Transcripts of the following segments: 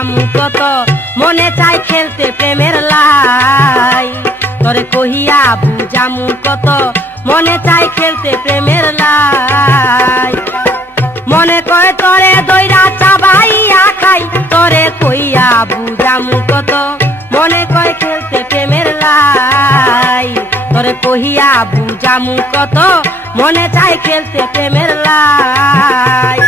বুঝামু কত মনে চাই খেলতে প্রেমের লাই তোরে কহিয়া বুঝামু কত মনে চাই খেলতে প্রেমের লাই মনে কয় তোরে দইরা চাবাইয়া খাই তোরে কইয়া বুঝামু কত মনে কয় খেলতে প্রেমের লাই তোরে কহিয়া বুঝামু কত মনে চাই খেলতে প্রেমের লাই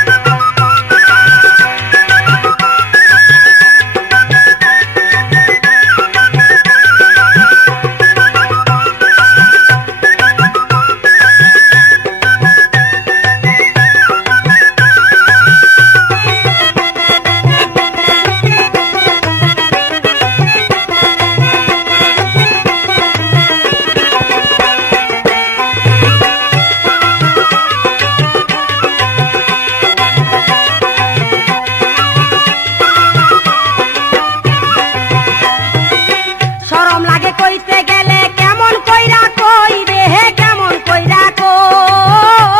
কইতে গেলে কেমন কইরা কই রে কেমন কইরা কই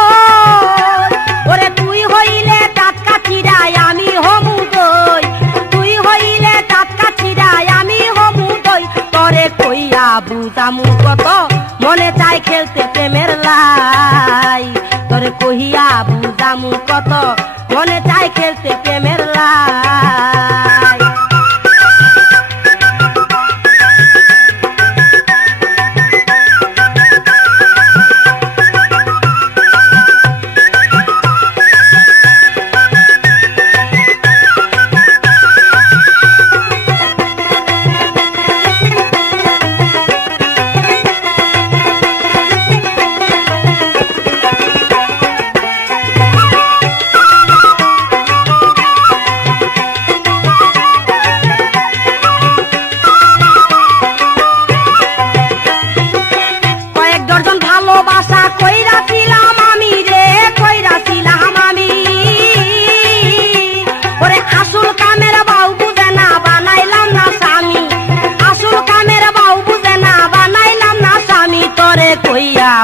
ওরে তুই হইলে টাটকা চিড়াই আমি হমু দই তুই হইলে টাটকা চিড়াই আমি হমু দই তোরে কইয়া বুঝামু কত মনে চাই খেলতে প্রেমের লাই তোরে কইয়া বুঝামু কত মনে চাই খেলতে প্রেমের লাই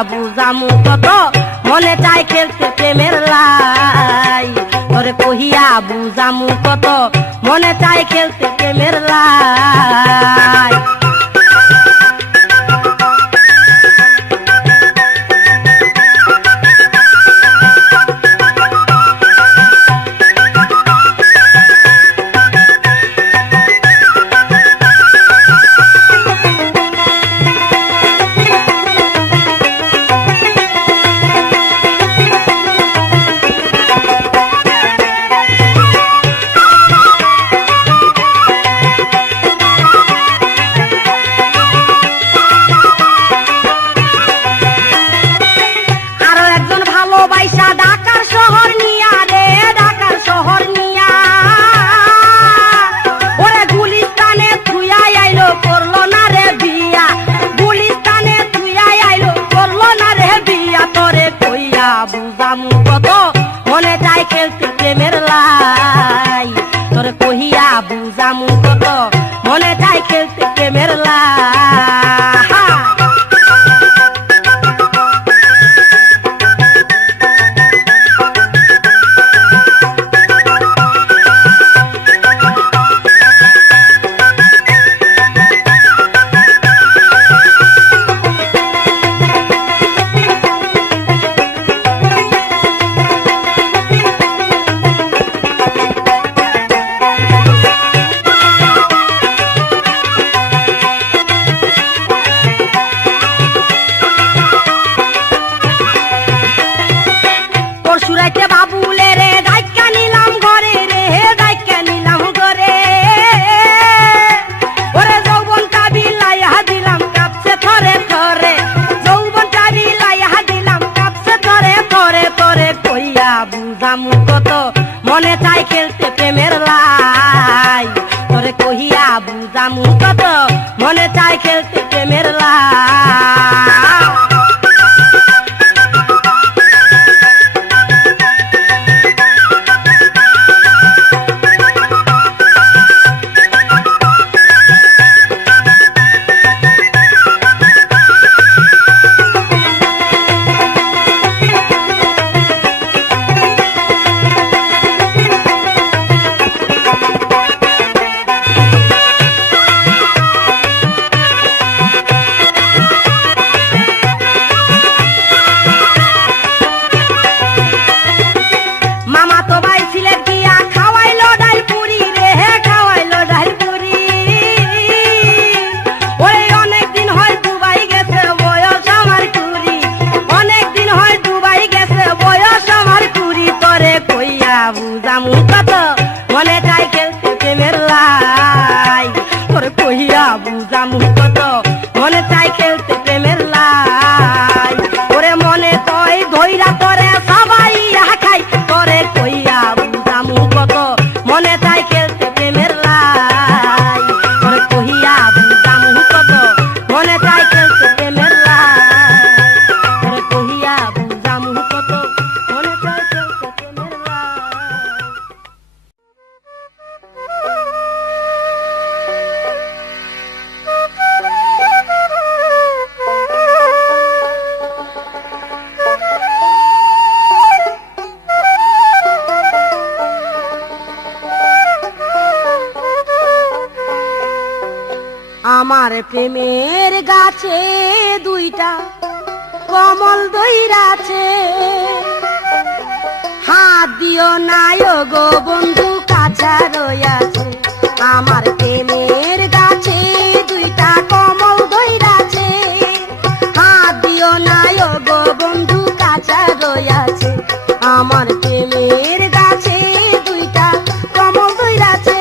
বুঝামু কত মনে চাই খেলতে প্রেমের লাই তোরে কহিয়া বুঝামু কত মনে চাই খেলতে প্রেমের লাই বুঝামু কত মনে চাই খেলতে প্রেমের লাই তোরে কহিয়া বুঝামু কত মনে চাই খেলতে প্রেমের লাই বুঝামু কত মনে চাই খেলতে প্রেমের লাই তোরে কহিয়া বুঝামু কত মনে চাই খেলতে প্রেমের লাই মনে চাই খেলতে প্রেমের লাই ওরে মনে কই ধইরা করে সবাই খাই করে কইয়া বুঝামু কত মনে চাই খেলতে প্রেমের লাই করে কইয়া বুঝামু কত মনে চাই খেলতে প্রেমের লাই করে কইয়া বুঝামু কত মনে চাই খেলতে প্রেমের লাই আমার প্রেমের গাছে দুইটা কমল দইরাছে হাত দিও নাই গো বন্ধু কাছা রইয়াছে আমার প্রেমের গাছে দুইটা কমল দইরাছে হাত দিও নাই গো বন্ধু কাছা রইয়াছে আমার প্রেমের গাছে দুইটা কমল দইরাছে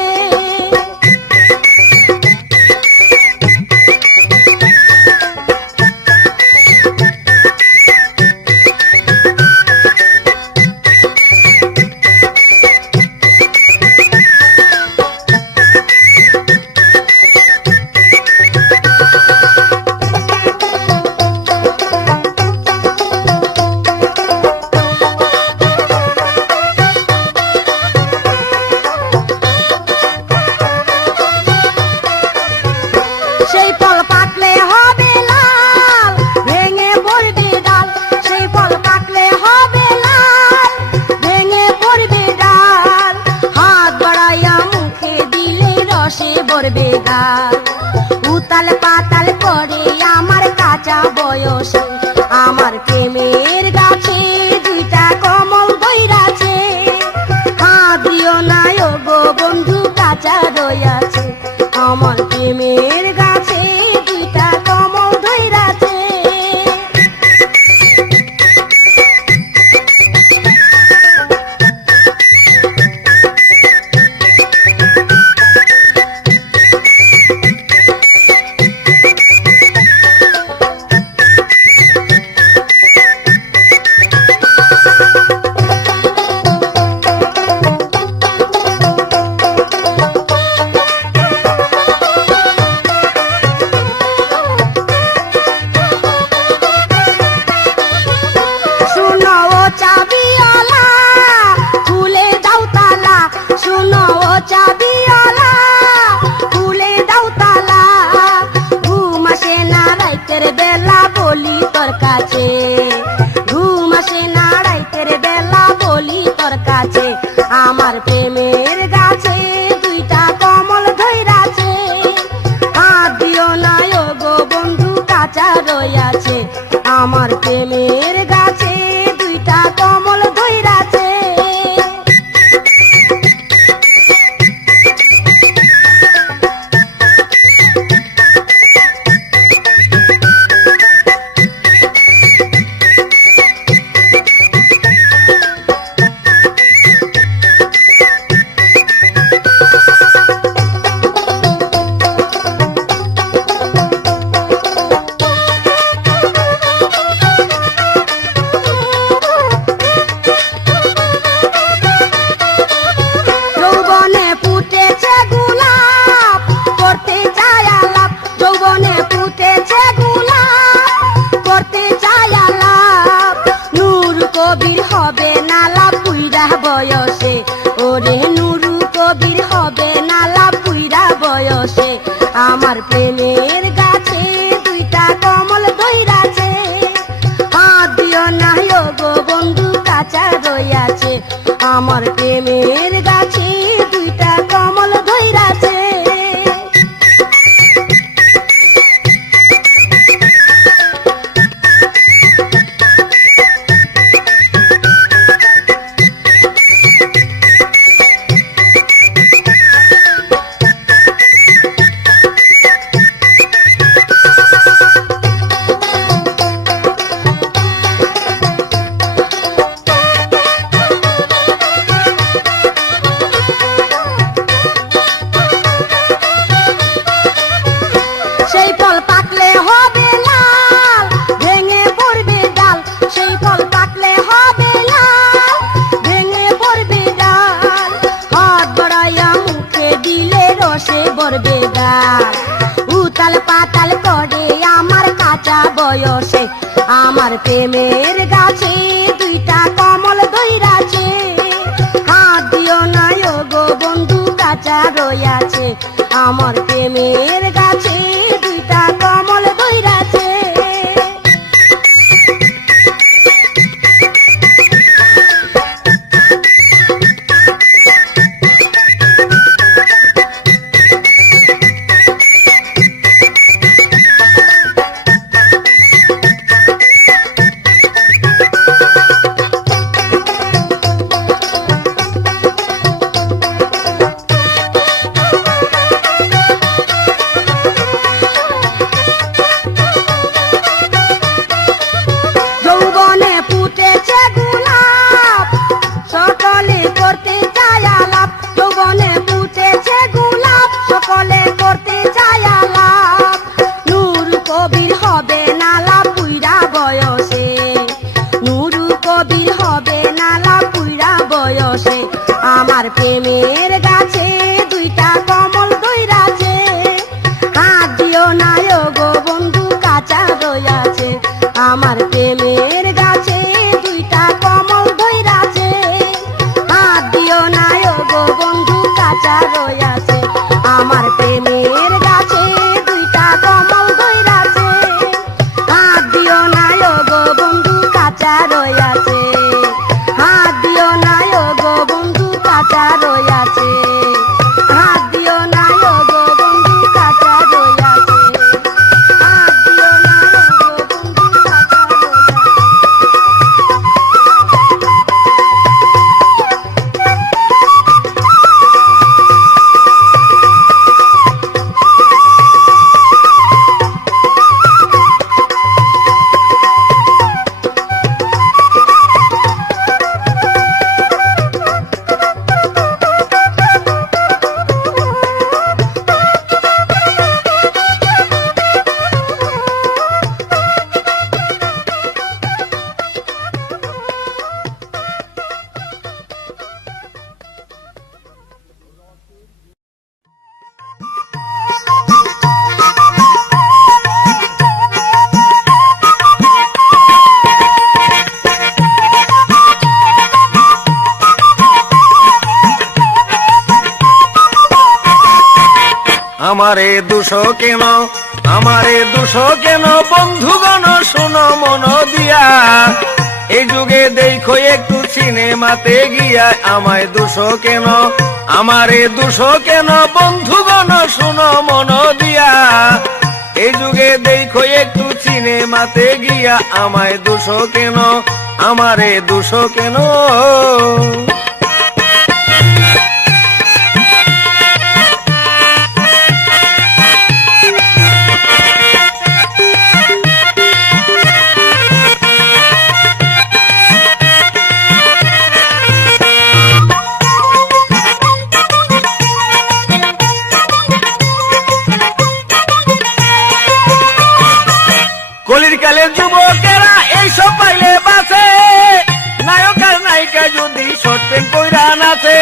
সেই ফল পাকলে হবে লাল ভেঙে পড়বে ডাল সেই ফল পাকলে হবে লাল ভেঙে পড়বে ডাল হাত বাড়াইয়া মুখে দিলে রসে ভরবে গাল উতাল পাতাল করে আমার কাঁচা বয়সে আমার প্রেমের গাছে দুইটা কমল দইরাছে হাত দিও না গো বন্ধু কাঁচা রইয়াছে আমার প্রেমের গাছে দুইটা কমল ধইরাছে চাবিওয়ালা খুলে দাও তালা ঘুম আসে না রাইতের বেলা বলি তোর কাছে ঘুম আসে না রাইতের বেলা বলি তোর কাছে আমার প্রেমের গাছে দুইটা কমল ধইরাছে হাত দিও না গো বন্ধু কাঁচা রইয়াছে আমার প্রেমের গাছে দুইটা কমল ধইরাছে বয়সে ওরে নুরু কবির হবে নালা পুইরা বয়সে আমার প্রেমের গাছে দুইটা কমল ধইরাছে হাত দিও না গো বন্ধু কাঁচা রইয়াছে আমার প্রেমের গাছে দুইটা কমল ধইরাছে পাতাল করে আমার কাঁচা বয়সে, আমার প্রেমের গাছে দুইটা কমল ধইরাছে, হাত দিও না গো বন্ধু কাঁচা রইয়াছে, আমার প্রেমের গাছে দুইটা কমল ধইরাছে। আমার প্রেমের গাছে দুইটা কমল ধইরাছে, হাত দিও না গো বন্ধু কাঁচা রইয়াছে, আমার প্রেমের গাছে দুইটা কমল ধইরাছে, হাত দিও না গো বন্ধু কাঁচা রইয়াছে, আমার প্রেমের গাছে দুইটা কমল ধইরাছে, হাত দিও না গো বন্ধু কাঁচা রইয়াছে, হাত দিও না গো বন্ধু কাঁচা রইয়াছে, হাত দিও না গো বন্ধু কাঁচা রইয়াছে, হাত দিও না গো বন্ধু কাঁচা রইয়াছে। আমারে দুশো কেন, আমারে দুশো কেন বন্ধুগণ শোনো মন দিয়া, এই যুগে দেখো একটু সিনেমাতে গিয়া, আমায় দুশো কেন, আমারে দুশো কেন বন্ধুগণ শোনো মন দিয়া, এই যুগে দেখো একটু সিনেমাতে গিয়া, আমায় দুশো কেন, আমারে দুশো কেন। কলির কালের যুবকেরা এইসব পাইলে বাঁচে, নায়ক আর নায়িকা যদি শর্ট প্যান্ট পইরা নাচে,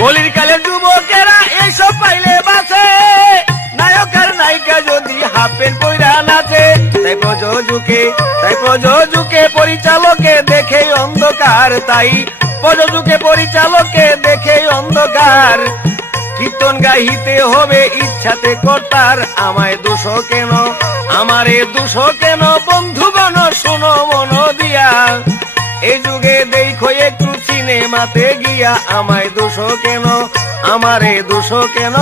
কলির কালের যুবকেরা এইসব পাইলে বাঁচে, নায়ক আর নায়িকা যদি হাফ প্যান্ট পইরা নাচে, তাই প্রযোজকে পরিচালকে দেখে অন্ধকার, তাই প্রযোজকে পরিচালকে দেখে অন্ধকার, কীর্তন গাইতে হবে ইচ্ছাতে কর্তার, আমায় দুশো কেন, আমারে দুশো কেন বন্ধুগণ শোনো মন দিয়া, এই যুগে দেখো একটু সিনেমাতে গিয়া, আমায় দুশো কেন, আমারে দুশো কেন।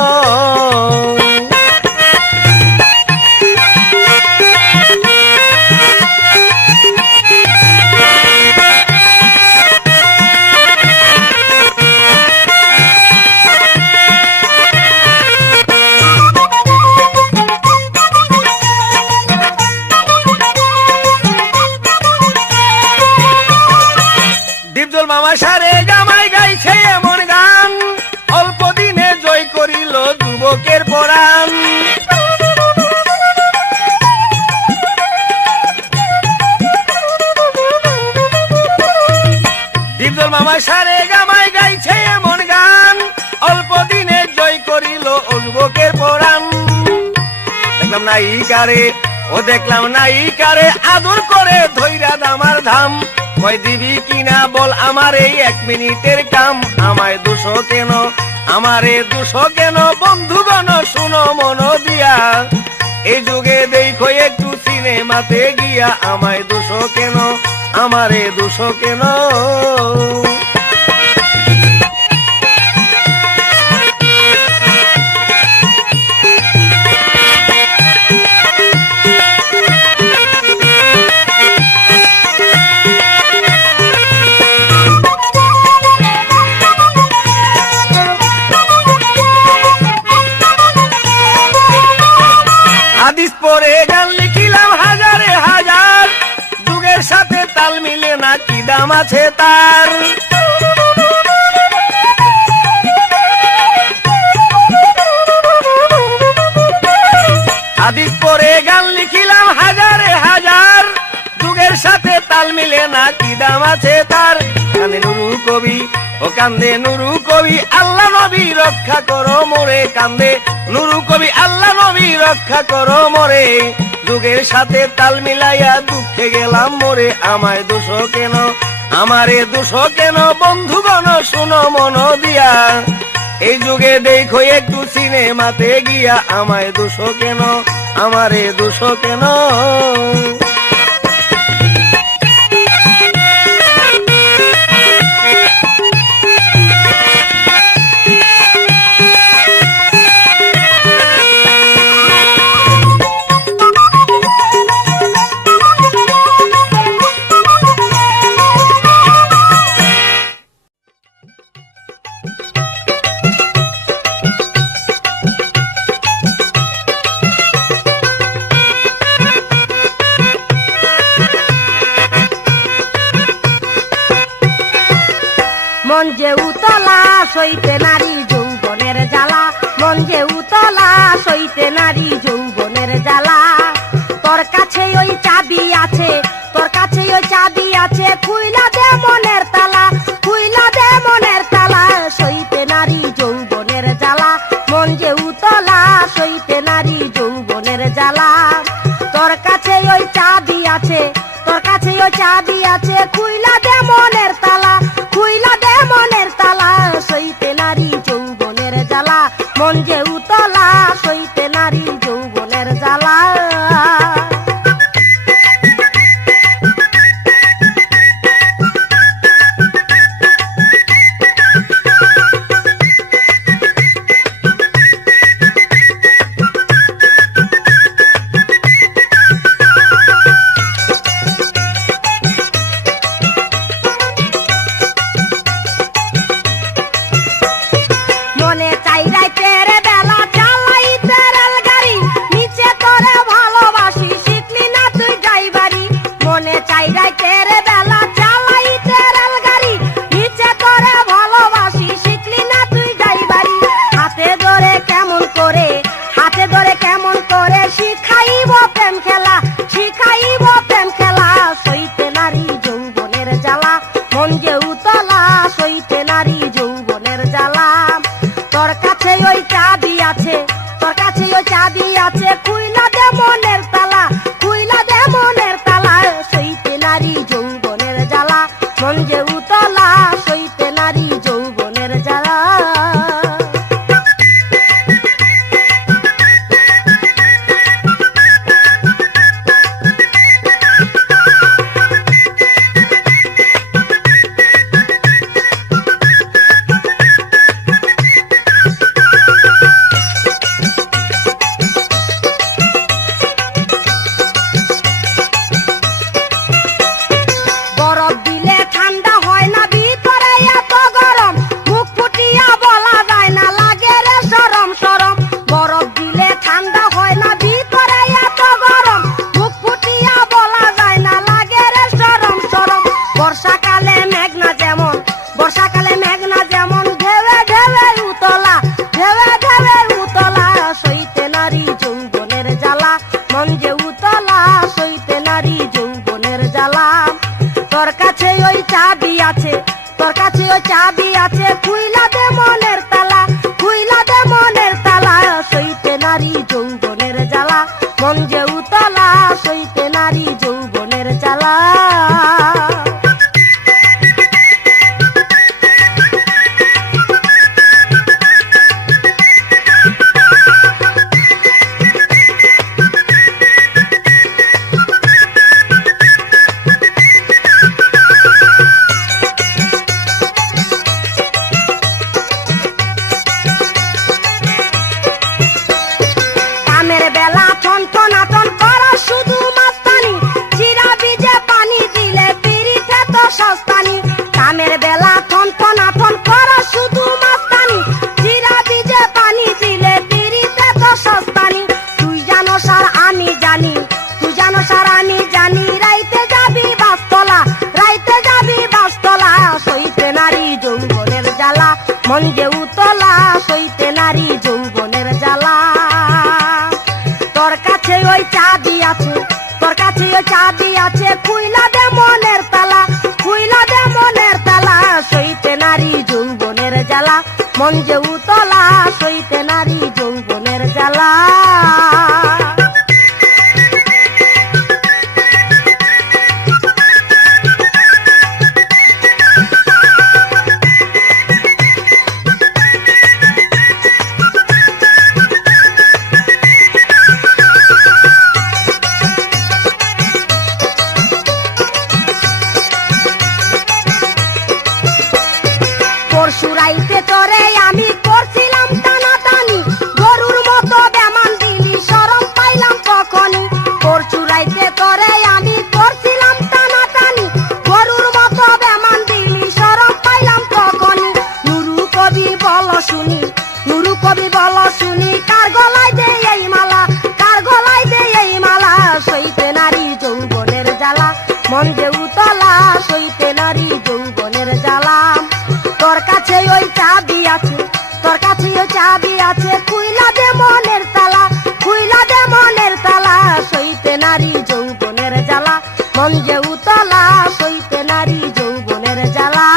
ডিপজল মামা সারে জামাই গাইছে এমন গান, অল্প দিনে জয় করিল যুবকের পরাণ, ডিপজল উজ্জ্বল মামা সারে গামায় গাইছে এমন গান, অল্প দিনে জয় করিল ও যুবকের পরাণ। দেখলাম নায়িকারে, ও দেখলাম নায়িকারে আদর করে ধৈরা দামার ধাম, কয় দিবি কিনা বল আমার এই 1 মিনিটের কাম। আমায় দুশো কেন, আমারে দুশো কেন বন্ধুগণ শুনো মন দিয়া, এই যুগে দেখো একটু সিনেমাতে গিয়া। আমায় দুশো কেন, আমারে দুশো কেন। হাদিস পড়ে গান লিখিলাম হাজারে হাজার, যুগের সাথে তাল মিলে না কি দাম আছে তার। হাদিস পড়ে গান লিখিলাম হাজারে হাজার, যুগের সাথে তাল মিলে না কি দাম আছে তার। কান্দে নুরু কবি, ও কান্দে নুরু কবি, আল্লাহ নবী রক্ষা করো মোরে। কান্দে নুরু কবি, আল্লাহ নবী রক্ষা করো মোরে। যুগের সাথে তাল মিলাইয়া দুঃখে গেলাম মোরে। আমায় দুশো কেন, আমারে দুশো কেন বন্ধুগণ শুনো মন দিয়া, এই যুগে দেখো একটু সিনেমাতে গিয়া। আমায় দুশো কেন, আমারে দুশো কেন। মন যে উতলা সইতে নারী যৌবনের জ্বালা, মন যে উতলা সইতে নারী যৌবনের জ্বালা। তোর কাছে ওই চাবি আছে, তোর কাছে ওই চাবি আছে, খুইলা দে মনের তালা, খুইলা দে মনের তালা। সইতে নারী যৌবনের জ্বালা, মন যে উতলা সইতে নারী যৌবনের জ্বালা। তোর কাছে ওই চাবি আছে, তোর কাছে ওই চাবি আছে, খুইলা দে মনের তালা, খুইলা দে মনের তালা। সইতে নারী যৌবনের জ্বালা, মন যে উতলা সইতে নারী যৌবনের জ্বালা। মনে চাই রাইতের বেলা চালাইতে রেলগাড়ি, নিচে তোরে ভালোবাসি শিখলি না তুই ড্রাইভারি। মনে চাই রাইতের বেলা চালাইতে রেলগাড়ি, নিচে তোরে ভালোবাসি শিখলি না তুই ড্রাইভারি। হাতে ধরে কেমন করে, হাতে ধরে কেমন করে শিখাইব প্রেম খেলা, শিখাইব প্রেম খেলা। সইতে নারী যৌবনের জ্বালা, মন যে উতলা সইতে নারী যৌবনের জ্বালা। তোর কাছে ওই চাবি আছে, তোর কাছে ওই চাবি আছে, খুইলা দে মনের তালা, খুইলা দে মনের তালা। সইতে নারী যৌবনের জ্বালা, মন যে উতলা সইতে নারী যৌবনের জ্বালা। ওই চাবি আছে খুইলা দে মনের তালা, খুইলা দে মনের তালা, সইতে নারী যৌবনের জ্বালা, মন যে উতলা, সইতে নারী যৌবনের জ্বালা। কামের বেলা ঠন ঠনাটন করা শুধু মাস্তানি, জিরা বীজে পানি দিলে পিরিতে তো সস্তানি। কামের বেলা ঠন ঠনাটন করা শুধু মাস্তানি, জিরা বীজে পানি দিলে পিরিতে তো সস্তানি। তুই জানো সার আমি জানি, তুই জানো সার আমি জানি, রাইতে যাবি বাসতলা, রাইতে যাবি বাসতলা, সইতে নারী যৌবনের জ্বালা, মন যে উতলা, সইতে নারী যৌবনের জ্বালা। তোর কাছে ওই চাবি আছে, তোর কাছে ওই চাবি আছে, খুইলা দে মনের তালা, খুইলা দে মনের তালা, সইতে নারী যৌবনের জ্বালা, মন যে উতলা, সইতে নারী যৌবনের জ্বালা। পরশু রাইতে তোরে আমি করছিলাম টানাটানি, গরুর মতো বেমান দিলি শরম পাইলাম তখনই। পরশু রাইতে তোরে আমি করছিলাম টানাটানি, গরুর মতো বেমান দিলি শরম পাইলাম তখনই। নুরু কবি বল শুনি, নুরু কবি বল শুনি, কার গলায় দে এই মালা, কার গলায় দে এই মালা, সইতে নারী যৌবনের জ্বালা, মন যে উতলা, সইতে নারী যৌবনের জ্বালা। তোর কাছে ওই চাবি আছে, তোর কাছে ওই চাবি আছে, খুইলা দে মনের তালা, খুইলা দে মনের তালা, সইতে নারী যৌবনের জ্বালা, মন যে উতলা, সইতে নারী যৌবনের জ্বালা।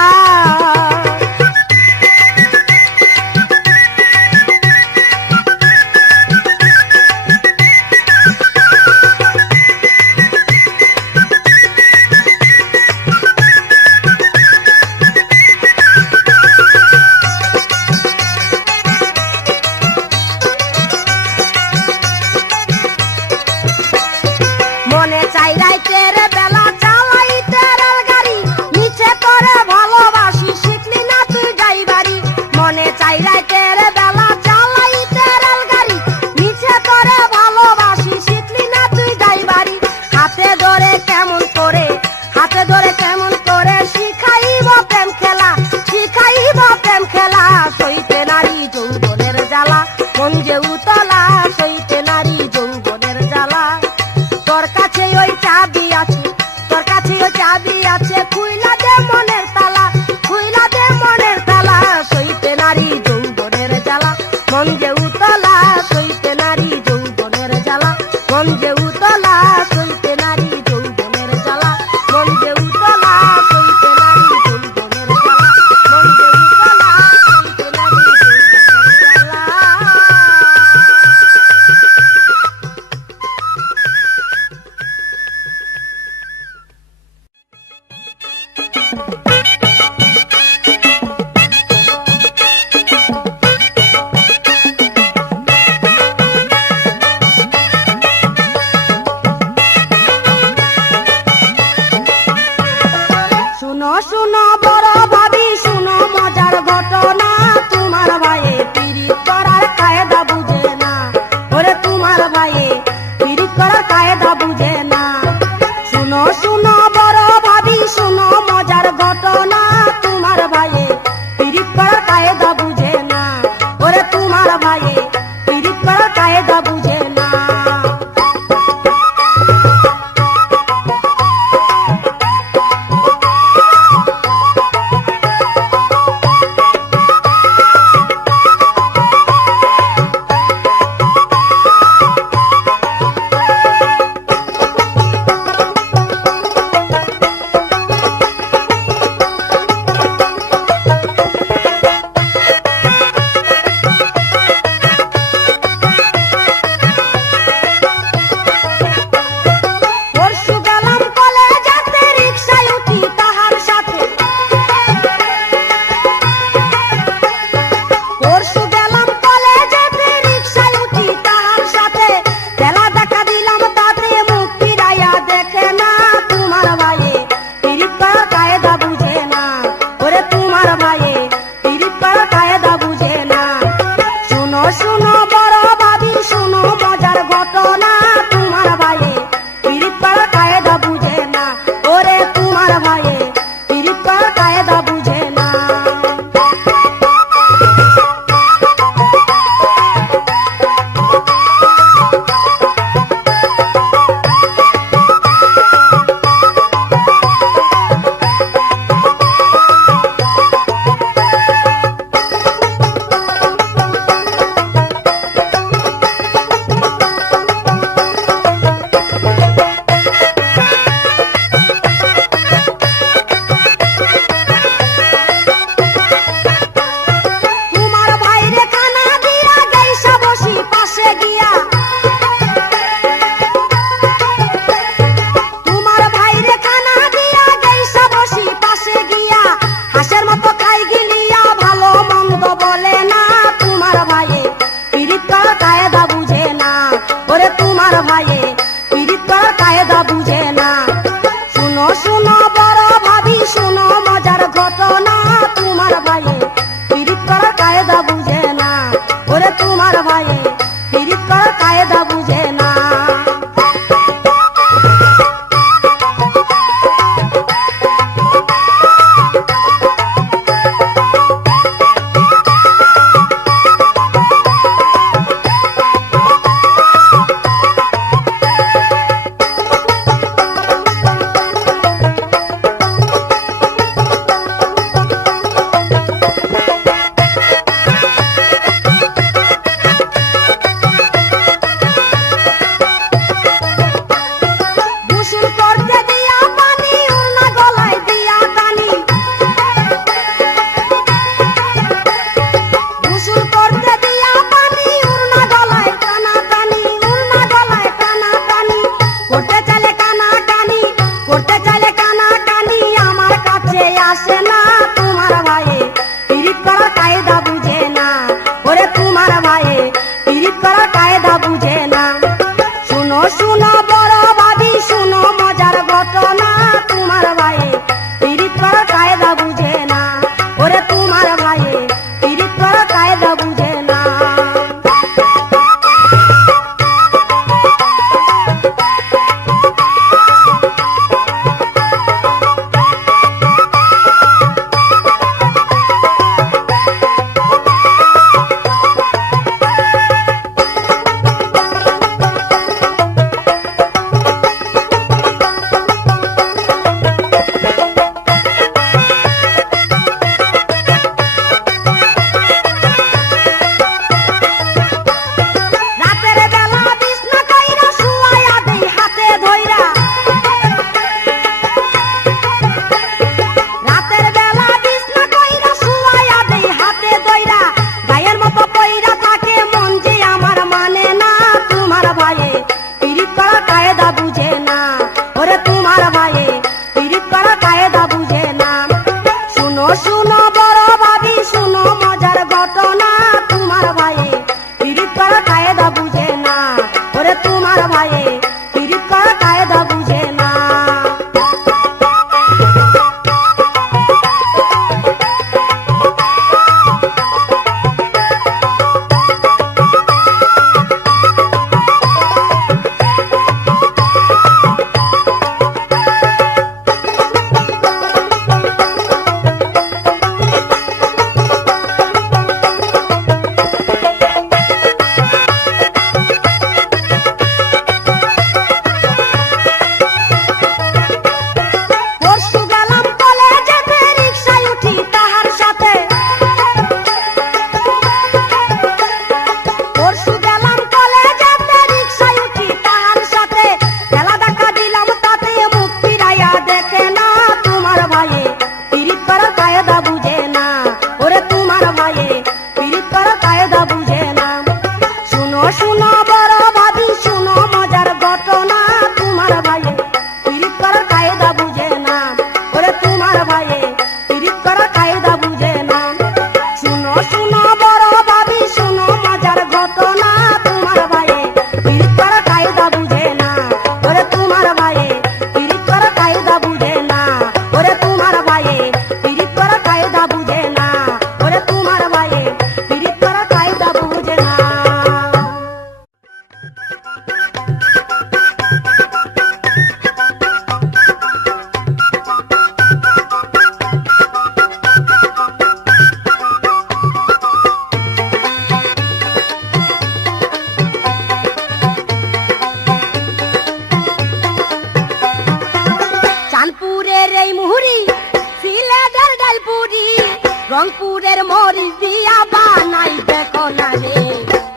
রংপুরের মরিচ দিয়া বানাই দেখো না রে,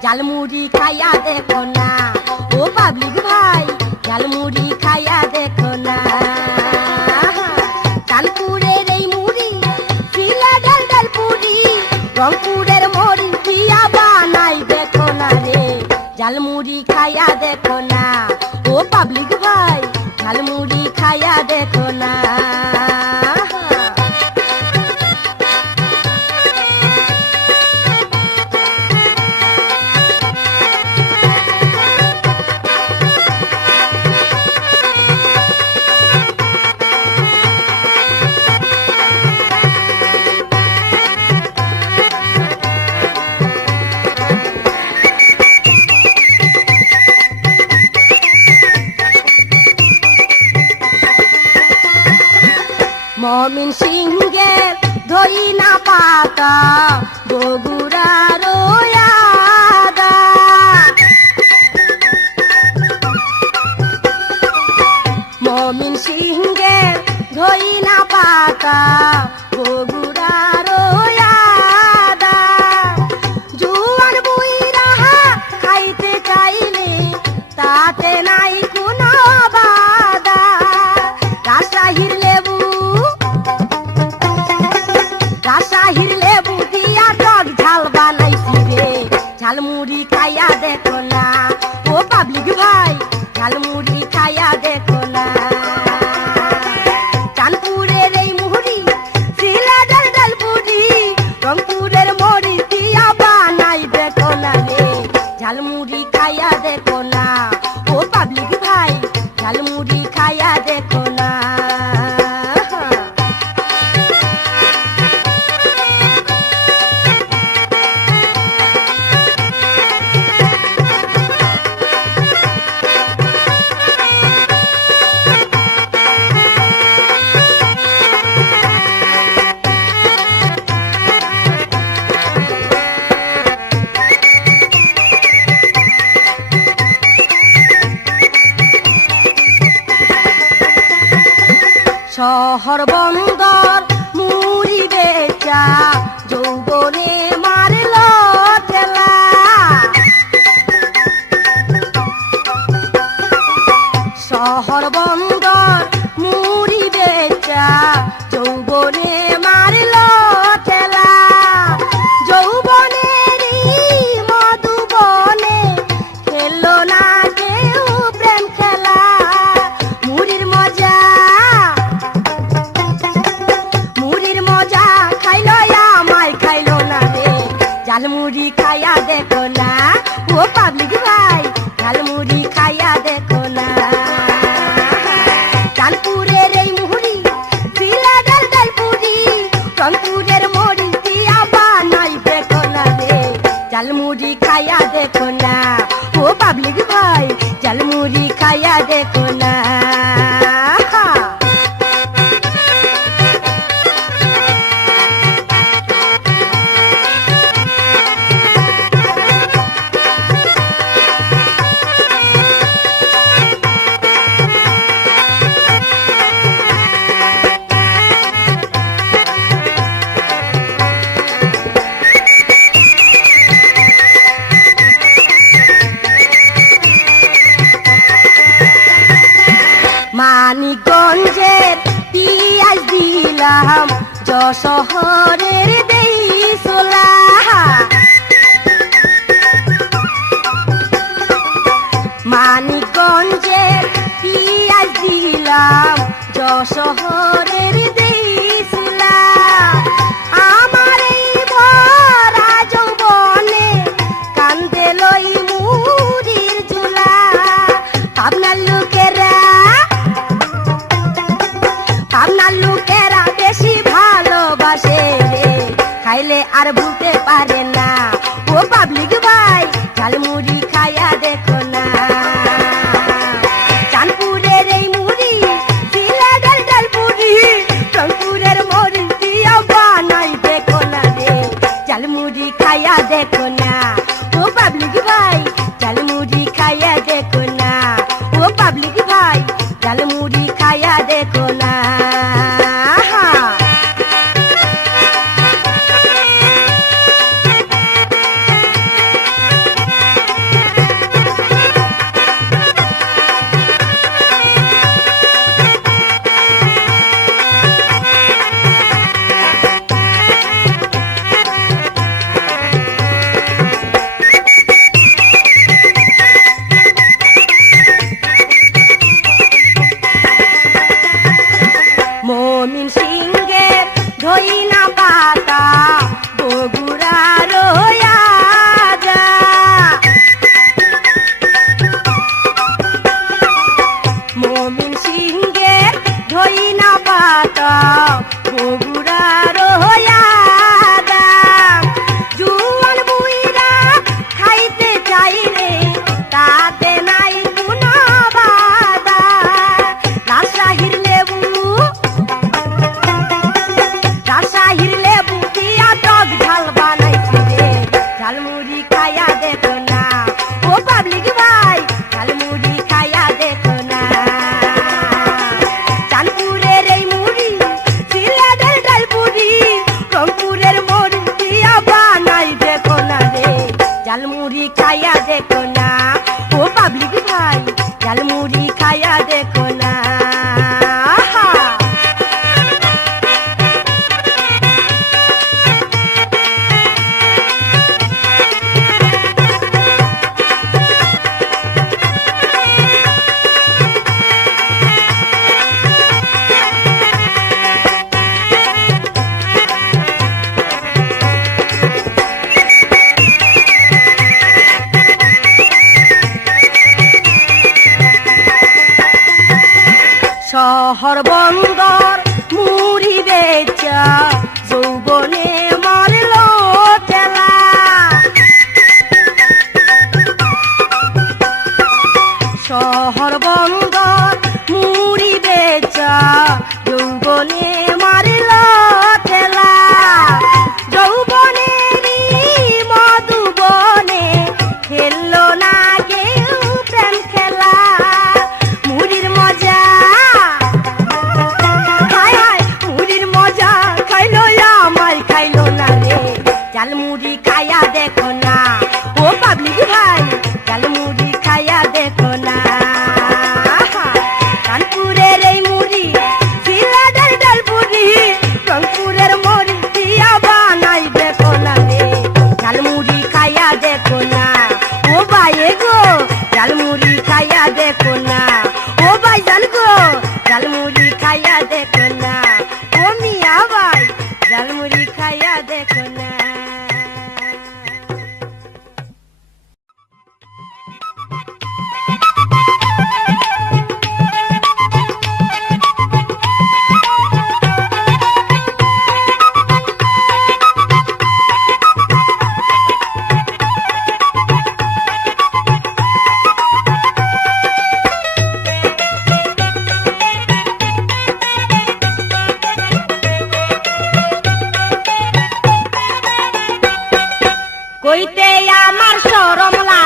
ঝালমুড়ি খাইয়া দেখো না। ও পাবলিক ভাই, ঝালমুড়ি খাইয়া দেখো না। কানপুরের এই মুড়ি, সিলেটের ডালপুরি, রংপুরের মরিচ দিয়া বানাই দেখো না রে, ঝালমুড়ি খাইয়া দেখো না। ও পাবলিক ভাই, ঝালমুড়ি খাইয়া দেখো না। মমিন সিংহের ধইনা পাতা, বগুড়ার আদা, মমিন সিংহের ধইনা পাতা, বগুড়ার আদা, জুয়ান বুইরা খাইতে চাইলে তাতে নাই কোনো বাধা। রাজশাহীর লেবু, রাজশাহীর লেবু দিয়া টক ঝাল বানাইছি রে, ঝালমুড়ি খাইয়া দেখো না। ও পাবলিক ভাই, ঝালমুড়ি খাইয়া দেখো না। কানপুরের এই মুড়ি, সিলেটের ডালপুরি, রংপুরের মরিচ দিয়া বানাই দেখো না রে, ঝালমুড়ি খাইয়া দেখো না। ও পাবলিক ভাই, ঝালমুড়ি খাইয়া দেখো না। শহর বন্দর মুড়ি বেচা, যৌবনে মারল ঠেলা। শহর বন্দর মুড়ি বেচা, যৌবনে মারল ঠেলা। যৌবনেরই মধুবনে খেললো না কেউ প্রেম খেলা। মুড়ির মজা, মুড়ির মজা খাইলো আমায় খাইলো না রে, ঝালমুড়ি খাইয়া দেখো না। ও পাবলিক ভাই, ঝালমুড়ি খাইয়া দেখো না। কানপুরের এই মুড়ি, সিলেটের ডালপুরি, রংপুরের মরিচ দিয়া বানাই দেখো না রে, ঝালমুড়ি খাইয়া দেখো না। ও পাবলিক ভাই, ঝালমুড়ি খাইয়া দেখো না। মানিকগঞ্জের পিয়াজ দিলাম, যশোহরের দেই সোলা। মানিকগঞ্জের পিয়াজ দিলাম, যশোহরের দেই সোলা। আমার এই ভরা যৌবনে কান্দে লই মুড়ির ঝুলা। আপনার লোকেরা, আপনার লোকেরা বেশি ভালোবাসে রে, খাইলে আর ভুলতে পারে না। ও পাবলিক ভাই, ঝালমুড়ি খাইয়া দেখো না। কানপুরের এই মুড়ি, সিলেটের ডালপুরি, রংপুরের মরিচ দিয়া বানাই দেখো না রে, ঝালমুড়ি খাইয়া দেখো না। ও পাবলিক ভাই, ঝালমুড়ি খাইয়া দেখো না। ও পাবলিক ভাই, ঝালমুড়ি খাইয়া দেখো না। ঝালমুড়ি খাইয়া দেখো না ও পাবলিক ভাই ঝালমুড়ি খাইয়া দেখো না আহা! শহর বন্দর মুড়ি বেচা যৌবনে মারল ঠেলা শহর বন্দর মুড়ি বেচা যৌবনে মারল ঠেলা যৌবনেরই মধুবনে খেললো না কেউ প্রেম খেলা মুড়ির মজা ঝালমুড়ি খাইয়া দেখো না ও পাবলিক ভাই ঝালমুড়ি খাইয়া দেখো না কানপুরের এই মুড়ি সিলেটের ডালপুরি রংপুরের মুড়ি দিয়া বানাই দেখো না রে ঝালমুড়ি খাইয়া দেখো না ও ভাই গো ঝালমুড়ি খাইয়া দেখো না ও ভাই জান গো ঝালমুড়ি খাইয়া দেখো না ও মিয়া ভাই ঝালমুড়ি খাইয়া দেখো না কইতে আমার শরম লাগে